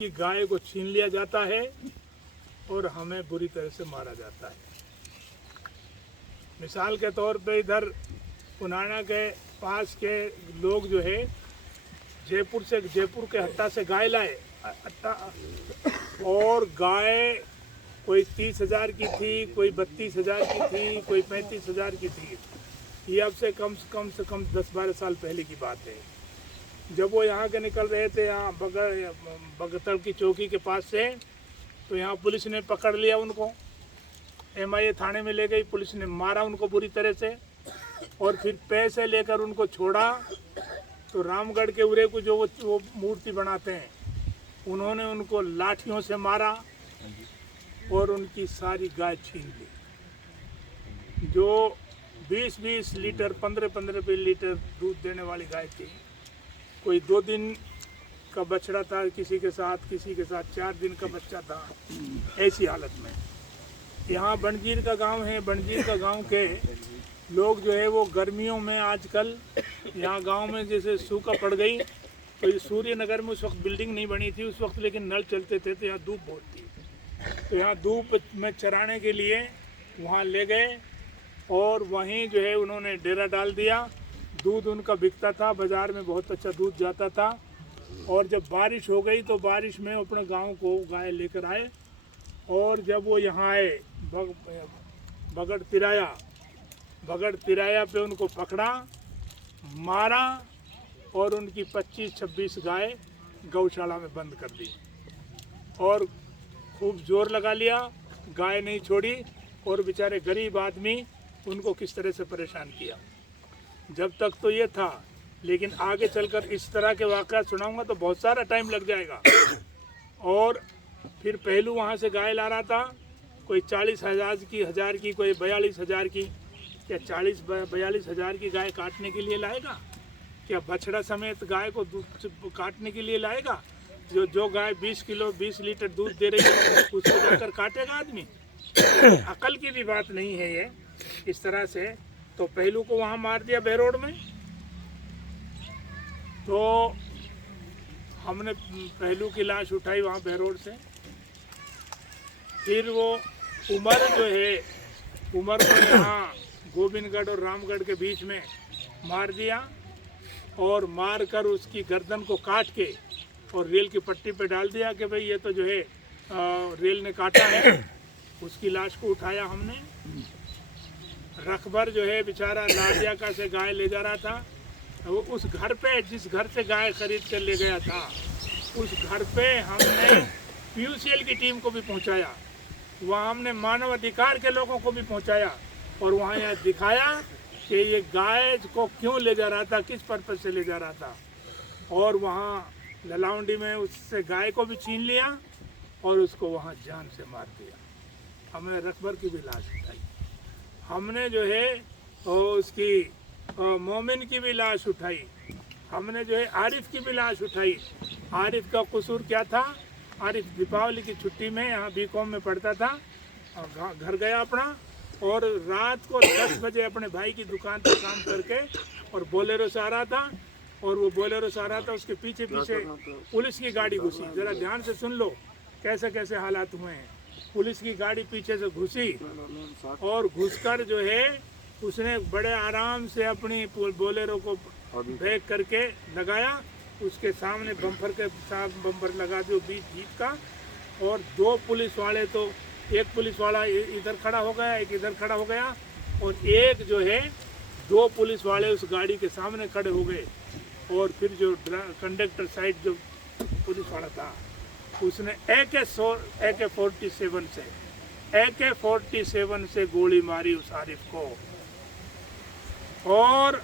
कि गाय को छीन लिया जाता है और हमें बुरी तरह से मारा जाता है। मिसाल के तौर पे इधर पुनाना के पास के लोग जो है जयपुर के हट्टा से गाय लाए और गाय कोई 30,000 की थी, कोई 32,000 की थी, कोई 35,000 की थी। ये अब से कम से कम 10-12 साल पहले की बात है। जब वो यहाँ के निकल रहे थे, यहाँ बगतड़ की चौकी के पास से, तो यहाँ पुलिस ने पकड़ लिया उनको, MIA थाने में ले गई। पुलिस ने मारा उनको बुरी तरह से और फिर पैसे लेकर उनको छोड़ा। तो रामगढ़ के उरे को जो वो मूर्ति बनाते हैं, उन्होंने उनको लाठियों से मारा और उनकी सारी गाय छीन ली। जो 20-20 लीटर 15-15 लीटर दूध देने वाली गाय थी, कोई 2 दिन का बछड़ा था किसी के साथ 4 दिन का बच्चा था, ऐसी हालत में। यहाँ बनजीर का गांव है। बनजीर का गांव के लोग जो है वो गर्मियों में आजकल यहाँ गांव में जैसे सूखा पड़ गई, तो ये सूर्यनगर में उस वक्त बिल्डिंग नहीं बनी थी उस वक्त, लेकिन नल चलते थे, तो यहाँ धूप बहुत थी। तो यहाँ धूप में चराने के लिए वहाँ ले गए और वहीं जो है उन्होंने डेरा डाल दिया। दूध उनका बिकता था, बाज़ार में बहुत अच्छा दूध जाता था। और जब बारिश हो गई तो बारिश में अपने गांव को गाय लेकर आए और जब वो यहाँ आए बगड़ तिराया पे उनको पकड़ा, मारा और उनकी 25-26 गाय गौशाला में बंद कर दी और खूब जोर लगा लिया, गाय नहीं छोड़ी और बेचारे गरीब आदमी उनको किस तरह से परेशान किया। जब तक तो ये था, लेकिन आगे चलकर इस तरह के वाक़या सुनाऊंगा तो बहुत सारा टाइम लग जाएगा। और फिर पहलू वहाँ से गाय ला रहा था, कोई 40,000 की, कोई 42,000 की। क्या 40-42 की गाय काटने के लिए लाएगा? क्या बछड़ा समेत गाय को दूध काटने के लिए लाएगा? जो गाय 20 लीटर दूध दे रही है उसको जाकर काटेगा आदमी? अकल की भी बात नहीं है ये इस तरह से। तो पहलू को वहाँ मार दिया बहरोड में। तो हमने पहलू की लाश उठाई वहाँ बहरोड से। फिर वो उमर जो है, उमर को यहाँ गोविंदगढ़ और रामगढ़ के बीच में मार दिया और मार कर उसकी गर्दन को काट के और रेल की पट्टी पे डाल दिया कि भाई ये तो जो है रेल ने काटा है। उसकी लाश को उठाया हमने। रखबर जो है बेचारा लाडिया का से गाय ले जा रहा था, वो उस घर पे, जिस घर से गाय खरीद कर ले गया था, उस घर पे हमने PUCL की टीम को भी पहुंचाया। वहाँ हमने मानव अधिकार के लोगों को भी पहुंचाया और वहाँ यह दिखाया कि ये गाय को क्यों ले जा रहा था, किस पर्पज से ले जा रहा था। और वहाँ ललाउंडी में उससे गाय को भी छीन लिया और उसको वहाँ जान से मार दिया। हमने रखबर की भी लाश उठाई। हमने जो है उसकी मोमिन की भी लाश उठाई। हमने जो है आरिफ की भी लाश उठाई। आरिफ का कसूर क्या था? आरिफ दीपावली की छुट्टी में यहाँ BCom में पढ़ता था, घर गया अपना और रात को 10 बजे अपने भाई की दुकान पर काम करके और बोलेरो से आ रहा था। और वो बोलेरो से आ रहा था, उसके पीछे पुलिस की गाड़ी घुसी। ज़रा ध्यान से सुन लो कैसे कैसे हालात हुए हैं। पुलिस की गाड़ी पीछे से घुसी और घुसकर जो है उसने बड़े आराम से अपनी बोलेरो को ब्रेक करके लगाया, उसके सामने बम्पर के साथ बम्पर लगा दिया बीच जीप का। और 2 पुलिस वाले, तो एक पुलिस वाला इधर खड़ा हो गया, एक इधर खड़ा हो गया और एक जो है 2 पुलिस वाले उस गाड़ी के सामने खड़े हो गए। और फिर जो कंडक्टर साइड जो पुलिस वाला था, उसने AK-47 से गोली मारी उस आरिफ को। और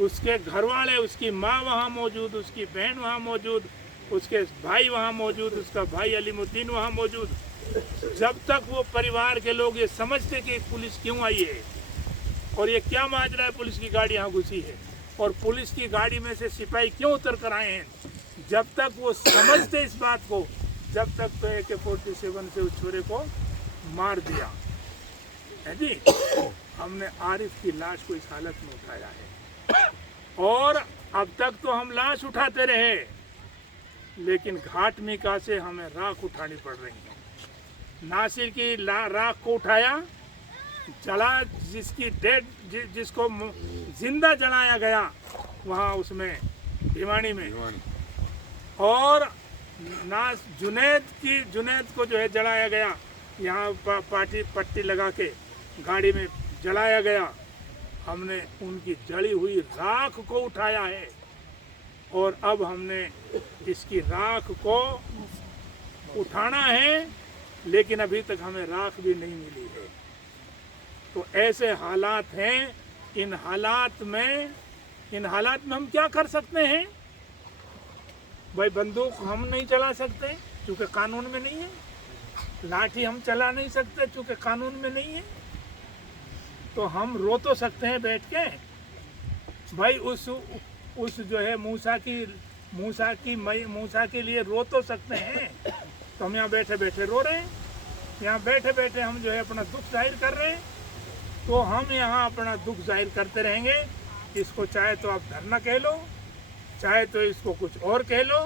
उसके घर वाले, उसकी माँ वहाँ मौजूद, उसकी बहन वहाँ मौजूद, उसके भाई वहाँ मौजूद, उसका भाई अलीमुद्दीन वहाँ मौजूद। जब तक वो परिवार के लोग ये समझते कि पुलिस क्यों आई है और ये क्या माजरा है, पुलिस की गाड़ी यहाँ घुसी है और पुलिस की गाड़ी में से सिपाही क्यों उतर कर आए हैं, जब तक वो समझते इस बात को, जब तक तो AK-47 से उस छोरे को मार दिया है जी। हमने आरिफ की लाश को इस हालत में उठाया है और अब तक तो हम लाश उठाते रहे। लेकिन घाट मीका से हमें राख उठानी पड़ रही है। नासिर की राख को उठाया, जला, जिसकी जिसको जिंदा जलाया गया वहाँ उसमें भिवानी में, और जुनैद को जो है जलाया गया, यहाँ पट्टी लगा के गाड़ी में जलाया गया। हमने उनकी जली हुई राख को उठाया है और अब हमने इसकी राख को उठाना है, लेकिन अभी तक हमें राख भी नहीं मिली है। तो ऐसे हालात हैं। इन हालात में हम क्या कर सकते हैं भाई? बंदूक हम नहीं चला सकते क्योंकि कानून में नहीं है, लाठी हम चला नहीं सकते क्योंकि कानून में नहीं है। तो हम रो तो सकते हैं बैठ के भाई, उस जो है मूसा के लिए रो तो सकते हैं। तो हम यहाँ बैठे बैठे रो रहे हैं, यहाँ बैठे बैठे हम जो है अपना दुख जाहिर कर रहे हैं। तो हम यहाँ अपना दुख जाहिर करते रहेंगे। इसको चाहे तो आप धरना कह लो, चाहे तो इसको कुछ और कह लो,